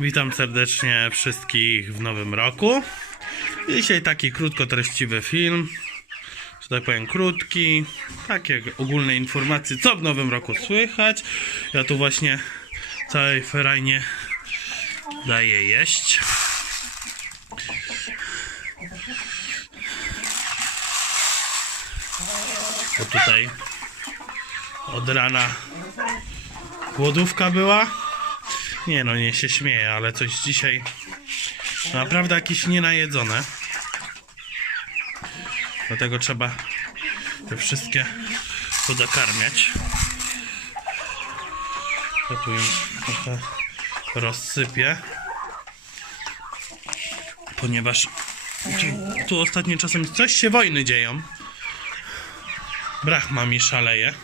Witam serdecznie wszystkich w nowym roku. Dzisiaj taki krótkotreściwy film, że tak powiem krótki, takie ogólne informacje, co w nowym roku słychać. Ja tu właśnie całej ferajnie daję jeść. Bo tutaj od rana głodówka była. Nie no, nie się śmieję, ale coś dzisiaj naprawdę jakieś nienajedzone. Dlatego trzeba te wszystkie podokarmiać. Ja tu im trochę rozsypię. Ponieważ tu, ostatnim czasem coś się wojny dzieją. Brachma mi szaleje.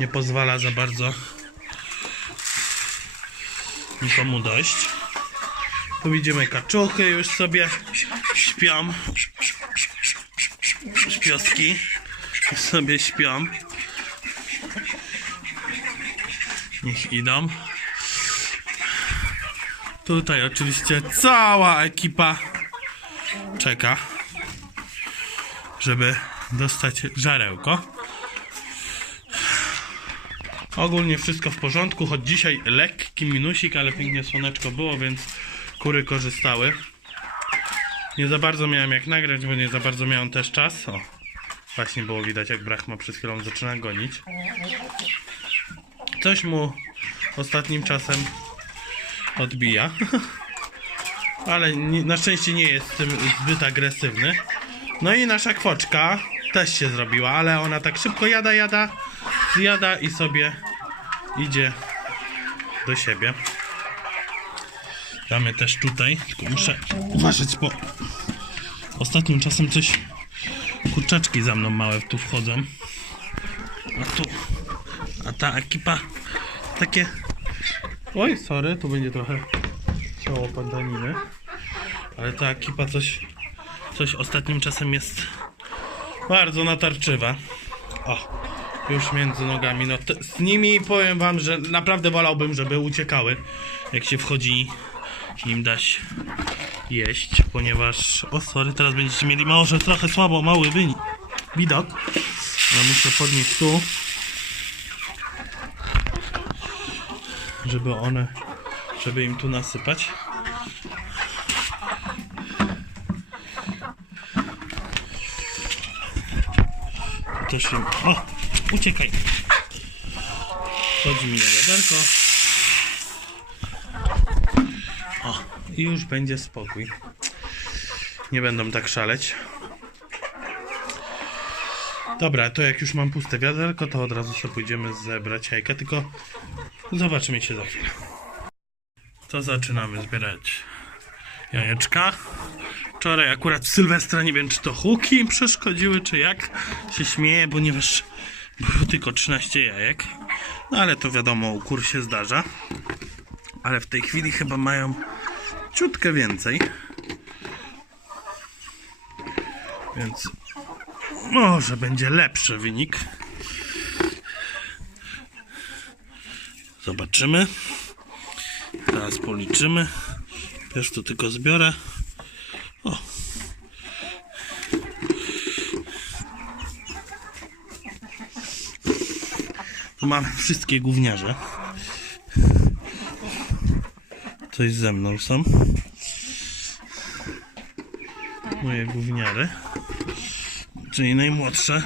Nie pozwala za bardzo nikomu dojść. Tu widzimy kaczuchy już sobie śpią. Śpioski sobie śpią. Niech idą. Tutaj oczywiście cała ekipa czeka, żeby dostać żarełko. Ogólnie wszystko w porządku, choć dzisiaj lekki minusik, ale pięknie słoneczko było, więc kury korzystały. Nie za bardzo miałem jak nagrać, bo nie za bardzo miałem też czas. O, właśnie było widać jak Brachma przed chwilą zaczyna gonić. Coś mu ostatnim czasem odbija. Ale na szczęście nie jest tym zbyt agresywny. No i nasza kwoczka też się zrobiła, ale ona tak szybko jada, jada, zjada i sobie idzie do siebie. Damy też tutaj, tylko muszę uważać, bo ostatnim czasem coś kurczaczki za mną małe tu wchodzą. A tu, a ta ekipa takie... Oj, sorry, tu będzie trochę ciało pandaniny. Ale ta ekipa coś, coś ostatnim czasem jest bardzo natarczywa. O, już między nogami. No z nimi powiem wam, że naprawdę wolałbym, żeby uciekały, jak się wchodzi im dać jeść, ponieważ... O, sorry, teraz będziecie mieli może trochę słabo, mały wynik. Widok. Ja muszę podnieść tu. Żeby one... Żeby im tu nasypać. To się... O! Uciekaj! Chodzi mi na wiaderko. O! I już będzie spokój. Nie będą tak szaleć. Dobra, to jak już mam puste wiaderko, to od razu sobie pójdziemy zebrać jajka, tylko zobaczymy się za chwilę. To zaczynamy zbierać jajeczka. Wczoraj akurat Sylwestra nie wiem czy to huki przeszkodziły, czy jak się śmieję, ponieważ było tylko 13 jajek. No ale to wiadomo, u kur się zdarza. Ale w tej chwili chyba mają ciutkę więcej. Więc może będzie lepszy wynik. Zobaczymy. Teraz policzymy. Też to tylko zbiorę. O. Tu mamy wszystkie gówniarze. Coś ze mną są. Moje gówniary. Czyli najmłodsze.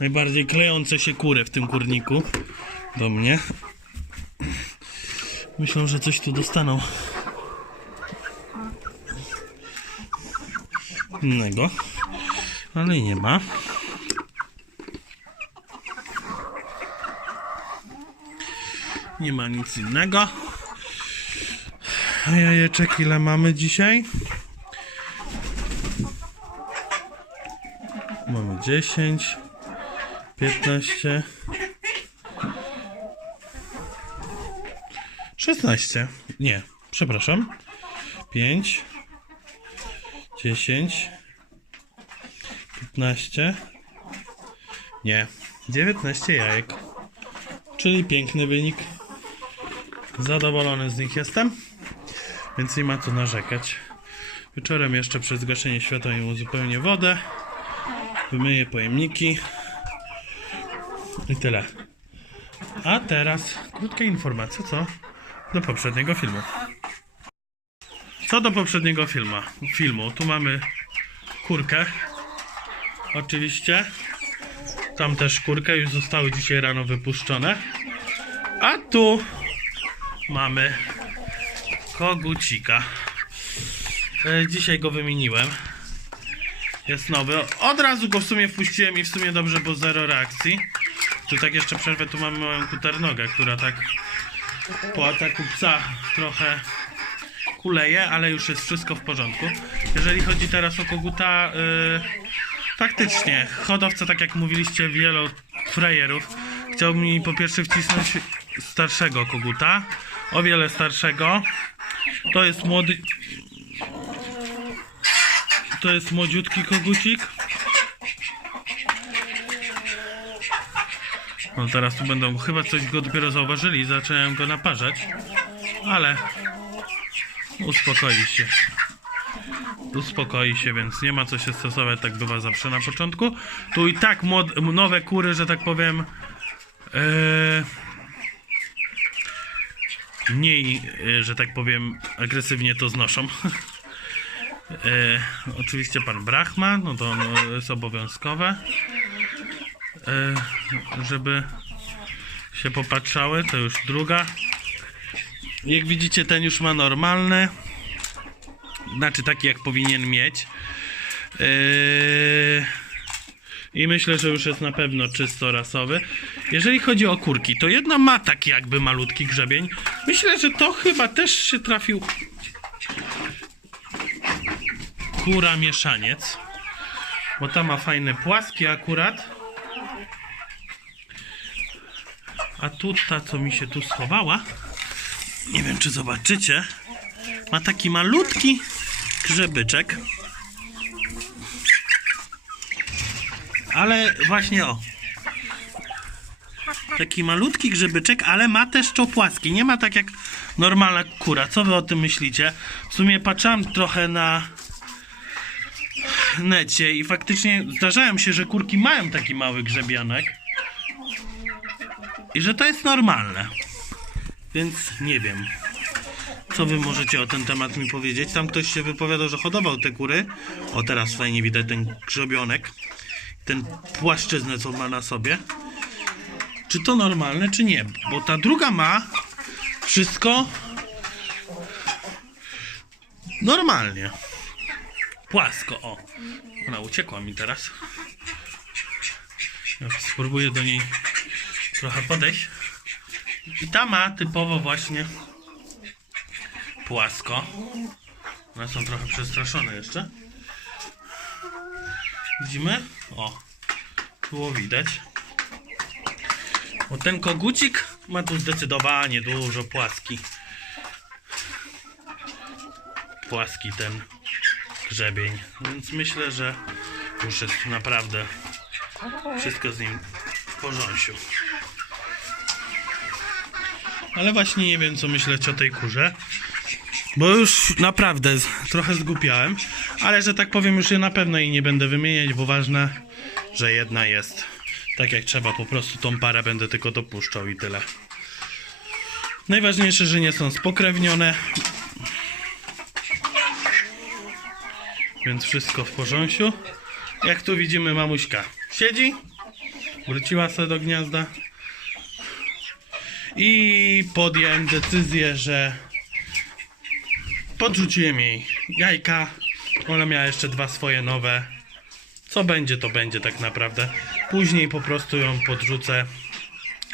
Najbardziej klejące się kury w tym kurniku. Do mnie. Myślę, że coś tu dostaną. innego, ale nie ma. Nie ma nic innego. A jajeczek ile mamy dzisiaj? Mamy 10, 15, 16. Nie, przepraszam. 5, 10, 15. Nie, 19 jajek. Czyli piękny wynik. Zadowolony z nich jestem, więc nie ma co narzekać. Wieczorem jeszcze przed zgaszeniem światła im uzupełnię wodę. Wymyję pojemniki. I tyle. A teraz krótka informacja, co do poprzedniego filmu. Co do poprzedniego filmu, filmu, tu mamy kurkę. Oczywiście. Tam też kurkę, już zostały dzisiaj rano wypuszczone. A tu mamy kogucika. E, Dzisiaj go wymieniłem. Jest nowy. Od razu go w sumie wpuściłem i w sumie dobrze, bo zero reakcji. Tu tak jeszcze przerwę, tu mamy moją kuternogę, która tak po ataku psa trochę kuleje, ale już jest wszystko w porządku. Jeżeli chodzi teraz o koguta, yy, faktycznie, hodowca, tak jak mówiliście, wielu frajerów, chciał mi po pierwsze wcisnąć starszego koguta, o wiele starszego. To jest młody... To jest młodziutki kogucik. No teraz tu będą, chyba coś go dopiero zauważyli, zacząłem go naparzać, ale uspokoi się. Uspokoi się, więc nie ma co się stresować, tak bywa zawsze na początku. Tu i tak nowe kury, że tak powiem, e, mniej, e, że tak powiem, agresywnie to znoszą. E, oczywiście pan Brahma, no to no, jest obowiązkowe, żeby się popatrzały. To już druga. Jak widzicie, ten już ma normalny, znaczy taki jak powinien mieć. E, I myślę, że już jest na pewno czysto rasowy. Jeżeli chodzi o kurki, to jedna ma taki jakby malutki grzebień. Myślę, że to chyba też się trafił kura mieszaniec. Bo ta ma fajne płaski akurat. A tu ta, co mi się tu schowała, nie wiem czy zobaczycie, ma taki malutki grzebyczek. Ale właśnie o. Taki malutki grzebyczek, ale ma też to płaski. Nie ma tak jak normalna kura. Co wy o tym myślicie? W sumie patrzyłam trochę na necie i faktycznie zdarzają się, że kurki mają taki mały grzebianek i że to jest normalne. Więc nie wiem. Co wy możecie o ten temat mi powiedzieć? Tam ktoś się wypowiadał, że hodował te kury. O, teraz fajnie widać ten grzebionek. Ten płaszczyznę, co ma na sobie. Czy to normalne, czy nie? Bo ta druga ma wszystko normalnie. Płasko, o. Ona uciekła mi teraz. Ja spróbuję do niej trochę podejść. I ta ma typowo właśnie płasko. One są trochę przestraszone jeszcze. Widzimy? O, było widać. Bo ten kogucik ma tu zdecydowanie dużo płaski. Płaski ten grzebień. Więc myślę, że już jest naprawdę wszystko z nim w porządku. Ale właśnie nie wiem, co myśleć o tej kurze. Bo już naprawdę trochę zgupiałem. Ale że tak powiem, już je na pewno jej nie będę wymieniać, bo ważne, że jedna jest. Tak jak trzeba, po prostu tą parę będę tylko dopuszczał i tyle. Najważniejsze, że nie są spokrewnione. Więc wszystko w porządku. Jak tu widzimy, mamuśka siedzi. Wróciła sobie do gniazda. I podjąłem decyzję, że podrzuciłem jej jajka. Ona miała jeszcze dwa swoje nowe. Co będzie, to będzie tak naprawdę. Później po prostu ją podrzucę,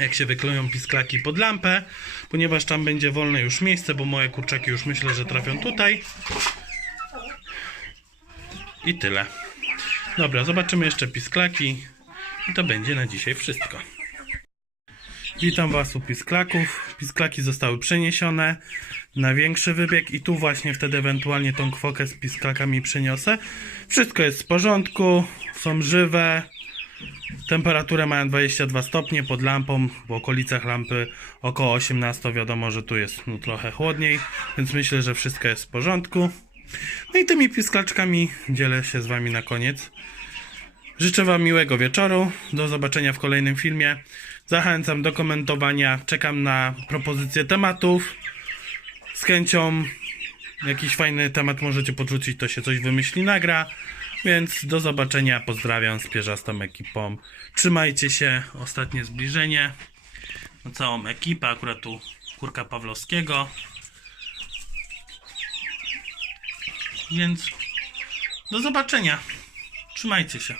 jak się wykleją pisklaki pod lampę, ponieważ tam będzie wolne już miejsce, bo moje kurczaki już myślę, że trafią tutaj. I tyle. Dobra, zobaczymy jeszcze pisklaki. I to będzie na dzisiaj wszystko. Witam Was u pisklaków. Pisklaki zostały przeniesione na większy wybieg i tu właśnie wtedy ewentualnie tą kwokę z pisklakami przeniosę. Wszystko jest w porządku, są żywe. Temperaturę mają 22 stopnie pod lampą, w okolicach lampy około 18. Wiadomo, że tu jest no, trochę chłodniej, więc myślę, że wszystko jest w porządku. No i tymi pisklaczkami dzielę się z Wami na koniec. Życzę Wam miłego wieczoru. Do zobaczenia w kolejnym filmie. Zachęcam do komentowania. Czekam na propozycje tematów. Z chęcią jakiś fajny temat możecie podrzucić, to się coś wymyśli, nagra. Więc do zobaczenia. Pozdrawiam z pierzastą ekipą. Trzymajcie się. Ostatnie zbliżenie. Na całą ekipę. Akurat tu kurka Pawlowskiego. Więc do zobaczenia. Trzymajcie się.